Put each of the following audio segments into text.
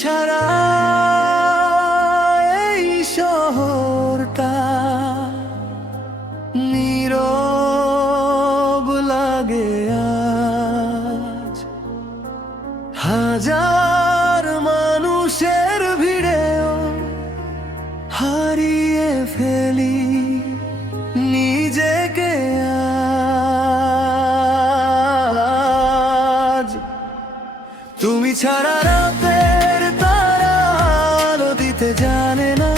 ছাড়া এই শহরটা নীরব লাগে আজ। হাজার মানুষের ভিড়েও হারিয়ে ফেলি নিজেকে আজ। তুমি ছাড়া রাতের তারা আলো দিতে জানে না,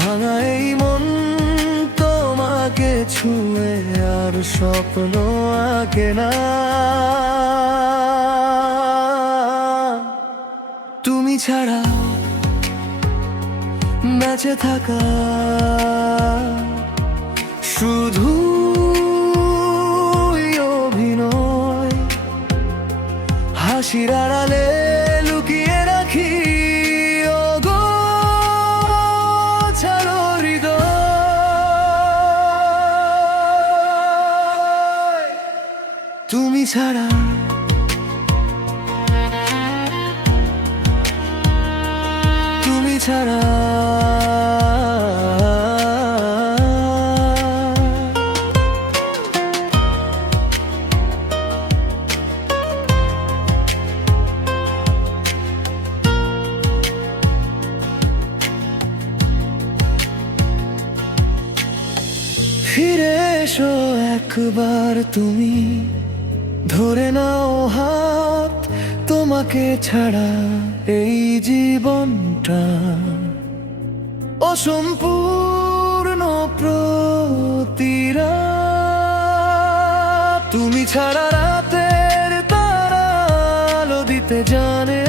ভাঙা এই মন তোমাকে ছুঁয়ে আর স্বপ্ন আঁকে না। তুমি ছাড়া বেঁচে থাকা শুধু অভিনয়, হাসির আড়ালে লুকিয়ে রাখি অগোছালো হৃদয়। তুমি ছাড়া তুমি ছাড়া ফিরে এসো একবার তুমি, ধরে নাও হাত, তোমাকে ছাড়া এই জীবনটা অসম্পূর্ণ প্রতিরা। তুমি ছাড়া রাতের তারা আলো দিতে জানে,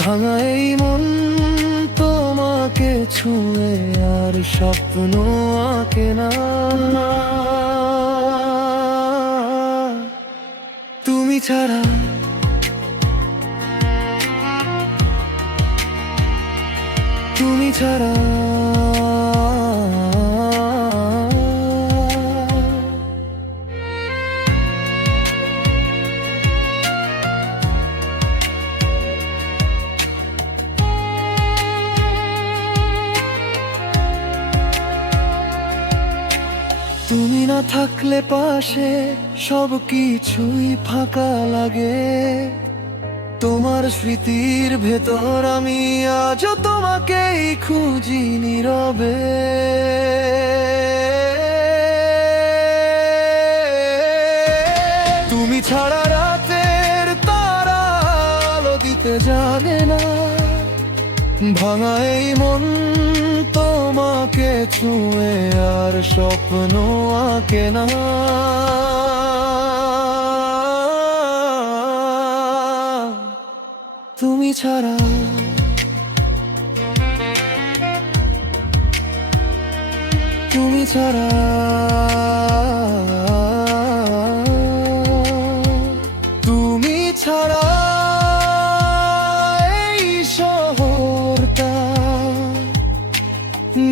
ভাঙা এই মন তোমাকে ছুঁয়ে আর স্বপ্ন আঁকে না। তুমি ছাড়া তুমি ছাড়া তুমি না থাকলে পাশে সব কিছুই ফাঁকা লাগে। তোমার স্মৃতির ভেতর আমি আজও তোমাকেই খুঁজি নীরবে। তুমি ছাড়া রাতের তারা আলো দিতে জানে না, ভাঙা এই মন তোমাকে ছুঁয়ে আর স্বপ্ন আঁকে না। তুমি ছাড়া তুমি ছাড়া তুমি ছাড়া এই শহরটা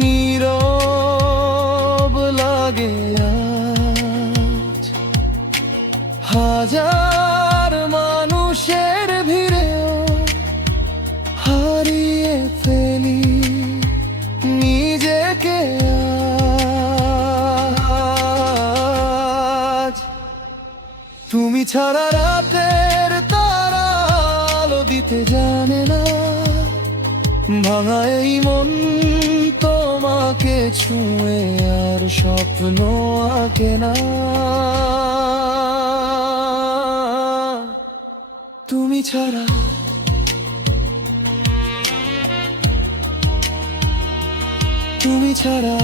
নীরব লাগে আজ। হাজার মানুষের ভিড়েও হারিয়ে ফেলি নিজেকে আজ। তুমি ছাড়া রাতের তারা আলো দিতে জানে না, ভাঙা এই মন তোমাকে ছুঁয়ে আর স্বপ্ন আঁকে না। তুমি ছাড়া তুমি ছাড়া